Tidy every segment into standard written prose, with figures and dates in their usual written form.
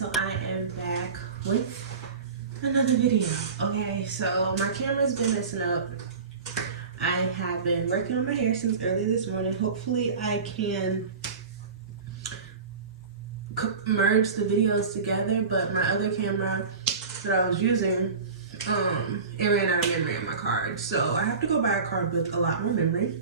so I am back with another video. Okay, so my camera's been messing up. I have been working on my hair since early this morning. Hopefully I can merge the videos together, but my other camera that I was using, it ran out of memory on my card, so I have to go buy a card with a lot more memory.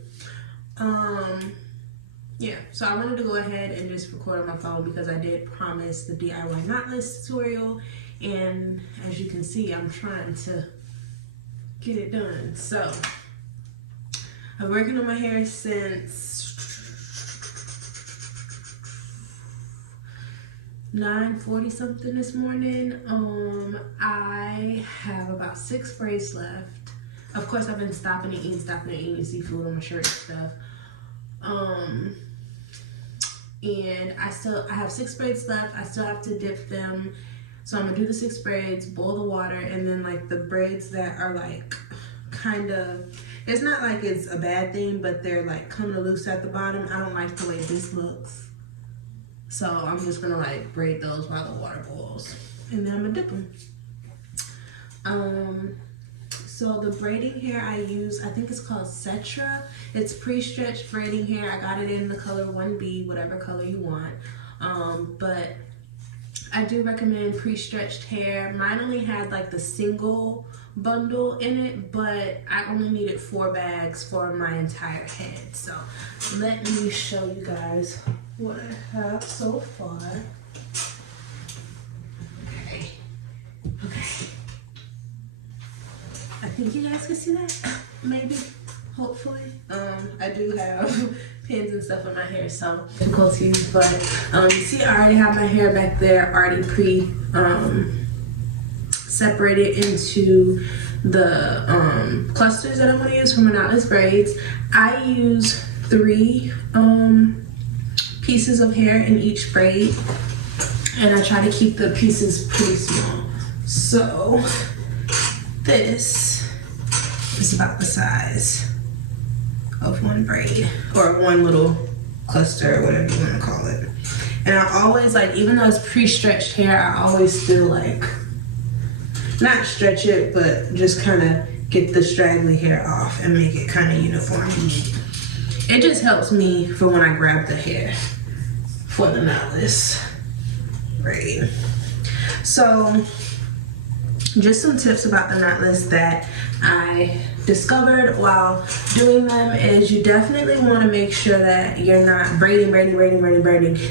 Yeah, so I wanted to go ahead and just record on my phone because I did promise the DIY knotless tutorial, and as you can see, I'm trying to get it done. So I'm working on my hair since 9:40 something this morning. I have about 6 braids left. Of course, I've been stopping and eating seafood on my shirt and stuff. And I have 6 braids left. I still have to dip them. So I'm gonna do the 6 braids, boil the water, and then like the braids that are like kind of, it's not like it's a bad thing, but they're like coming loose at the bottom. I don't like the way this looks. So I'm just gonna like braid those while the water boils. And then I'm gonna dip them. So the braiding hair I use, I think it's called Spetra. It's pre-stretched braiding hair. I got it in the color 1B, whatever color you want. But I do recommend pre-stretched hair. Mine only had like the single bundle in it, but I only needed 4 bags for my entire head. So let me show you guys what I have so far. Okay. I think you guys can see that, maybe, hopefully. I do have pins and stuff in my hair, so difficulties, but you see I already have my hair back there already separated into the clusters that I'm going to use for my knotless braids. I use 3 pieces of hair in each braid, and I try to keep the pieces pretty small. So this is about the size of 1 braid, or 1 little cluster, or whatever you want to call it. And I always, like, even though it's pre-stretched hair, I always still like, not stretch it, but just kind of get the straggly hair off and make it kind of uniform. It just helps me for when I grab the hair for the knotless braid. So just some tips about the knotless that I discovered while doing them is you definitely want to make sure that you're not braiding,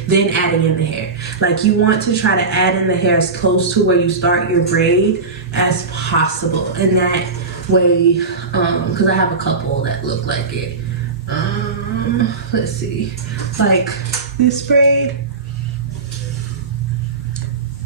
then adding in the hair. Like, you want to try to add in the hair as close to where you start your braid as possible. And that way, because I have a couple that look like it. Let's see, like this braid.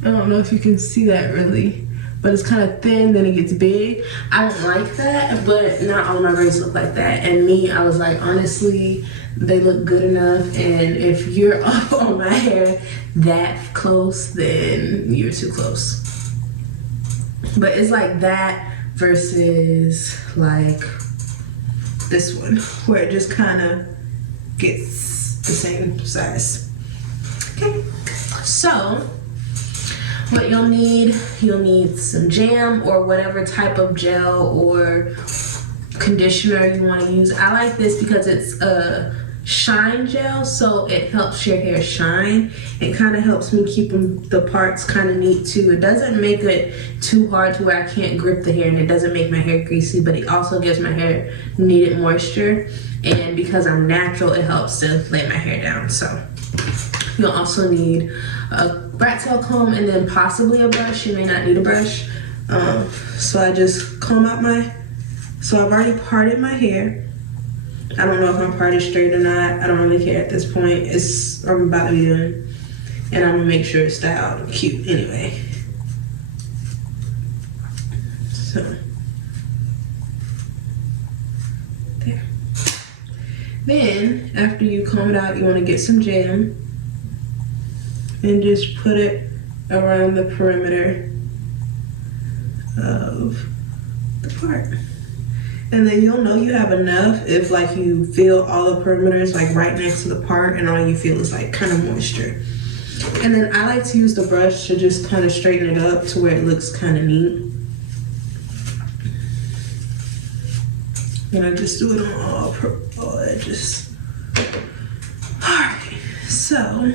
I don't know if you can see that really, but it's kind of thin, then it gets big. I don't like that, but not all of my braids look like that. And me, I was like, honestly, they look good enough. And if you're up on my hair that close, then you're too close. But it's like that versus like this one, where it just kind of gets the same size. Okay, so what you'll need some jam or whatever type of gel or conditioner you want to use. I like this because it's a shine gel, so it helps your hair shine. It kind of helps me keep the parts kind of neat too. It doesn't make it too hard to where I can't grip the hair, and it doesn't make my hair greasy, but it also gives my hair needed moisture. And because I'm natural, it helps to lay my hair down. So you'll also need a rat tail comb and then possibly a brush. You may not need a brush. So I just comb out so I've already parted my hair. I don't know if I'm parted straight or not. I don't really care at this point. I'm about to be done. And I'm gonna make sure it's styled and cute anyway. So, there. Then, after you comb it out, you wanna get some jam and just put it around the perimeter of the part. And then you'll know you have enough if like you feel all the perimeters like right next to the part and all you feel is like kind of moisture. And then I like to use the brush to just kind of straighten it up to where it looks kind of neat. And I just do it on all edges. Alright, so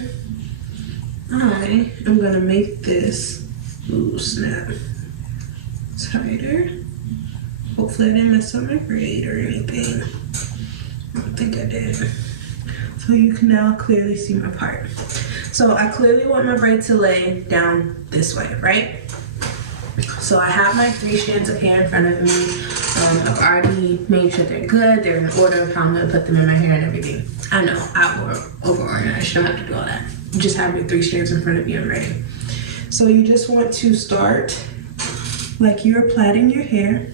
I am gonna make this, ooh snap, tighter. Hopefully I didn't mess up my braid or anything. I don't think I did. So you can now clearly see my part. So I clearly want my braid to lay down this way, right? So I have my 3 strands of hair in front of me. I've already made sure they're good. They're in order of how I'm gonna put them in my hair and everything. I know, I over-organized. You don't have to do all that. You just have your 3 strands in front of you and ready. So you just want to start like you're plaiting your hair.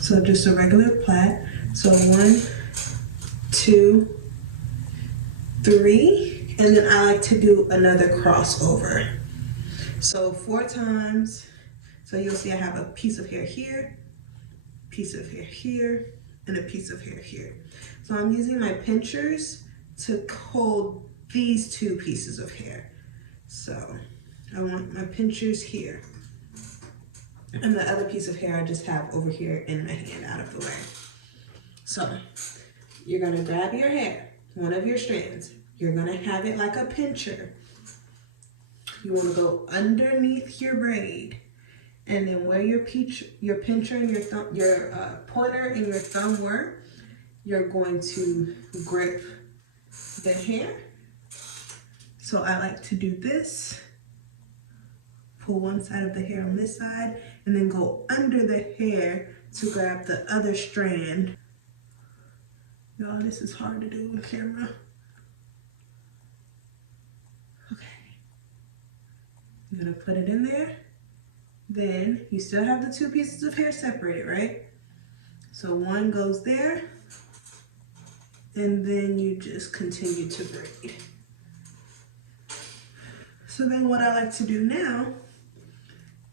So just a regular plait. So 1, 2, 3, and then I like to do another crossover. So 4 times. So you'll see I have a piece of hair here, piece of hair here, and a piece of hair here. So I'm using my pinchers to hold these 2 pieces of hair. So I want my pinchers here. And the other piece of hair I just have over here in my hand out of the way. So you're gonna grab your hair, one of your strands. You're gonna have it like a pincher. You wanna go underneath your braid. And then where your pincher and your pointer and your thumb were, you're going to grip the hair. So I like to do this. Pull one side of the hair on this side and then go under the hair to grab the other strand. Y'all, this is hard to do on camera. Okay. I'm gonna put it in there. Then you still have the 2 pieces of hair separated, right? So one goes there, and then you just continue to braid. So then what I like to do now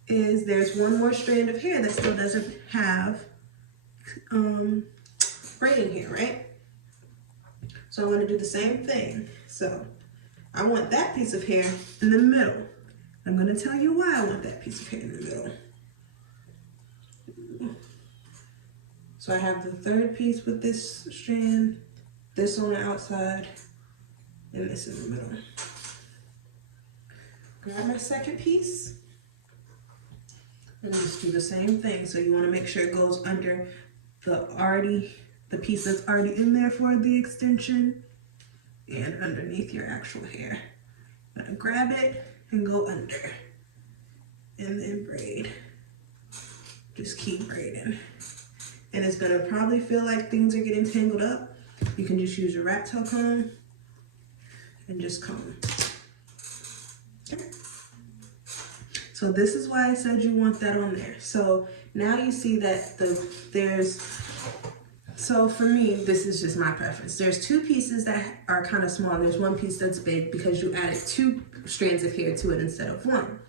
is there's one more strand of hair that still doesn't have braiding hair, right? So I'm gonna do the same thing. So I want that piece of hair in the middle. I'm gonna tell you why I want that piece of hair in the middle. So I have the 3rd piece with this strand, this on the outside, and this in the middle. Grab my 2nd piece, and just do the same thing. So you wanna make sure it goes under the piece that's already in there for the extension and underneath your actual hair. I'm gonna grab it and go under and then braid. Just keep braiding. And it's gonna probably feel like things are getting tangled up. You can just use your rat tail comb and just comb. Okay. So this is why I said you want that on there. So now you see that so for me, this is just my preference. There's 2 pieces that are kind of small. There's 1 piece that's big because you added 2 strands of hair to it instead of 1.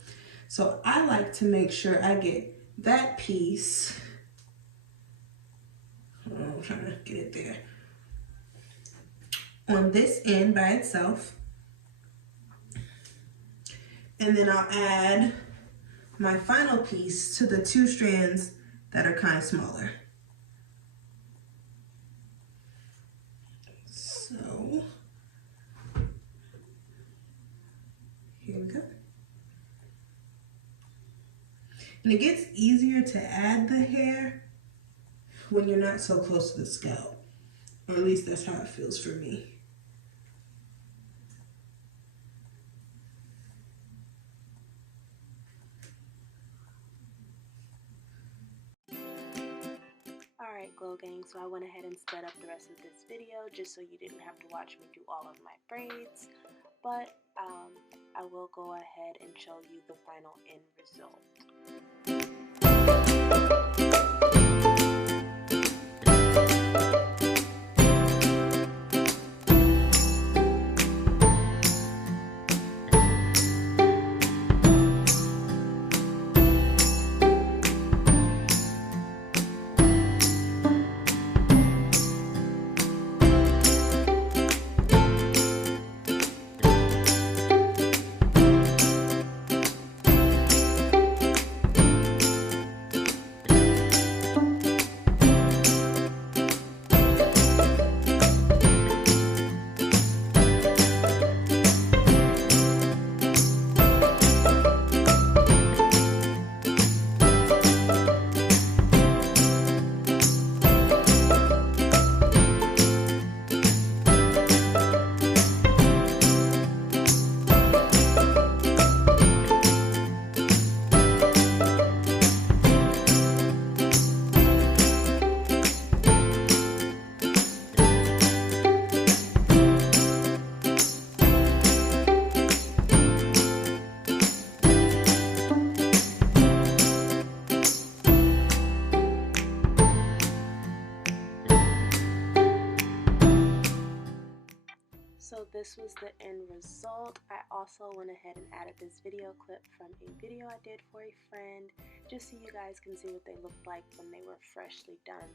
So I like to make sure I get that piece. I'm trying to get it there. On this end by itself. And then I'll add my final piece to the 2 strands that are kind of smaller. So here we go. And it gets easier to add the hair when you're not so close to the scalp. Or at least that's how it feels for me. Alright, Glow Gang, so I went ahead and sped up the rest of this video just so you didn't have to watch me do all of my braids. But I will go ahead and show you the final end result. So this was the end result. I also went ahead and added this video clip from a video I did for a friend, just so you guys can see what they looked like when they were freshly done.